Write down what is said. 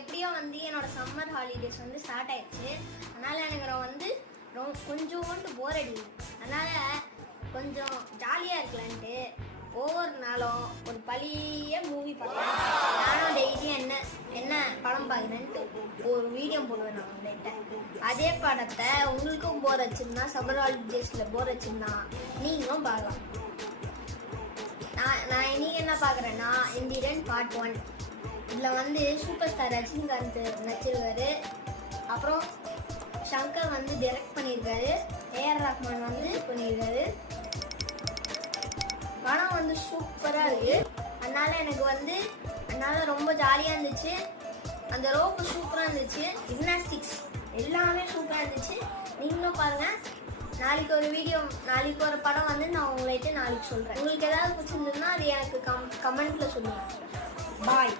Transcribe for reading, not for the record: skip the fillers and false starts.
எப்படியோ வந்து என்னோட சம்மர் ஹாலிடேஸ் வந்து ஸ்டார்ட் ஆயிடுச்சு. அதனால் எனக்கு கொஞ்சோண்டு போர் அடிக்குது. அதனால் கொஞ்சம் ஜாலியாக இருக்கலான்ட்டு ஒவ்வொரு நாளும் ஒரு பழைய மூவி பார்க்குறேன். நானும் டெய்லியும் என்ன படம் பார்க்குறேன்ட்டு ஒரு வீடியோ போடுவேன் நான் உங்கள்கிட்ட. அதே படத்தை உங்களுக்கும் போர் வச்சுருந்தா, சம்மர் ஹாலிடேஸில் போர் வச்சுருந்தா நீங்களும் பார்க்கலாம். நான் இன்னைக்கு என்ன பார்க்குறேன்னா இந்திரன் பார்ட் 1. இதில் வந்து சூப்பர் ஸ்டார் ரஜினிகாந்த் நடிச்சிருக்காரு. அப்புறம் சங்கர் வந்து டைரக்ட் பண்ணியிருக்காரு. ஏஆர் ரஹ்மான் வந்து பண்ணியிருக்காரு. படம் வந்து சூப்பராக இருக்குது. அதனால ரொம்ப ஜாலியாக இருந்துச்சு. அந்த ரோப்பு சூப்பராக இருந்துச்சு. ஜிம்னாஸ்டிக்ஸ் எல்லாமே சூப்பராக இருந்துச்சு. நீங்களும் பாருங்கள். நாளைக்கு ஒரு படம் வந்து நான் உங்கள்கிட்ட நாளைக்கு சொல்கிறேன். உங்களுக்கு ஏதாவது பிடிச்சிருந்ததுன்னா அது எனக்கு கமெண்ட்டில் சொல்லுங்கள். பாய்.